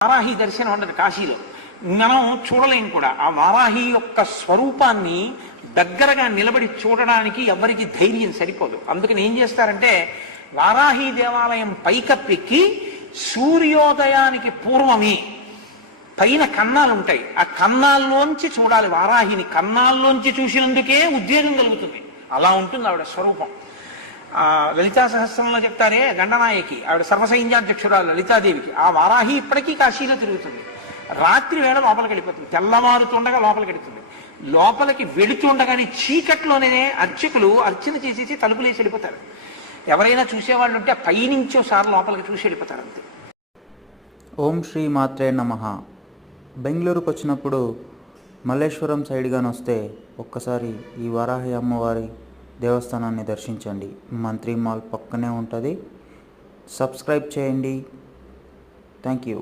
వారాహి దర్శనం ఉండదు కాశీలో, మనం చూడలేం కూడా. ఆ వారాహి యొక్క స్వరూపాన్ని దగ్గరగా నిలబడి చూడడానికి ఎవరికి ధైర్యం సరిపోదు. అందుకని ఏం చేస్తారంటే వారాహి దేవాలయం పైకప్పెక్కి సూర్యోదయానికి పూర్వమే పైన కన్నాలు ఉంటాయి, ఆ కన్నాల్లోంచి చూడాలి వారాహిని. కన్నాల్లోంచి చూసినందుకే ఉద్వేగం కలుగుతుంది. అలా ఉంటుంది ఆవిడ స్వరూపం. లలితా సహస్రంలో చెప్తారే గండనాయకి, ఆవిడ సర్వసైన్యాధ్యక్షురాలు లలితాదేవికి. ఆ వారాహి ఇప్పటికీ కాశీలో తిరుగుతుంది. రాత్రి వేళ లోపలికి వెళ్ళిపోతుంది, తెల్లవారుతుండగా లోపలికి వెళుతుంది. లోపలికి వెళుతుండగానే చీకట్లోనే అర్చకులు అర్చన చేసేసి తలుపులేసి వెళ్ళిపోతారు. ఎవరైనా చూసేవాళ్ళు ఉంటే పైనుంచి ఒకసారి లోపలికి చూసి వెళ్ళిపోతారు అంతే. ఓం శ్రీ మాత్రే నమః. బెంగళూరుకు వచ్చినప్పుడు మల్లేశ్వరం సైడ్గాని వస్తే ఒక్కసారి ఈ వారాహి అమ్మవారి దేవస్థానాన్ని దర్శించండి. మంత్రి మాల్ పక్కనే ఉంటుంది. సబ్స్క్రైబ్ చేయండి. Thank you.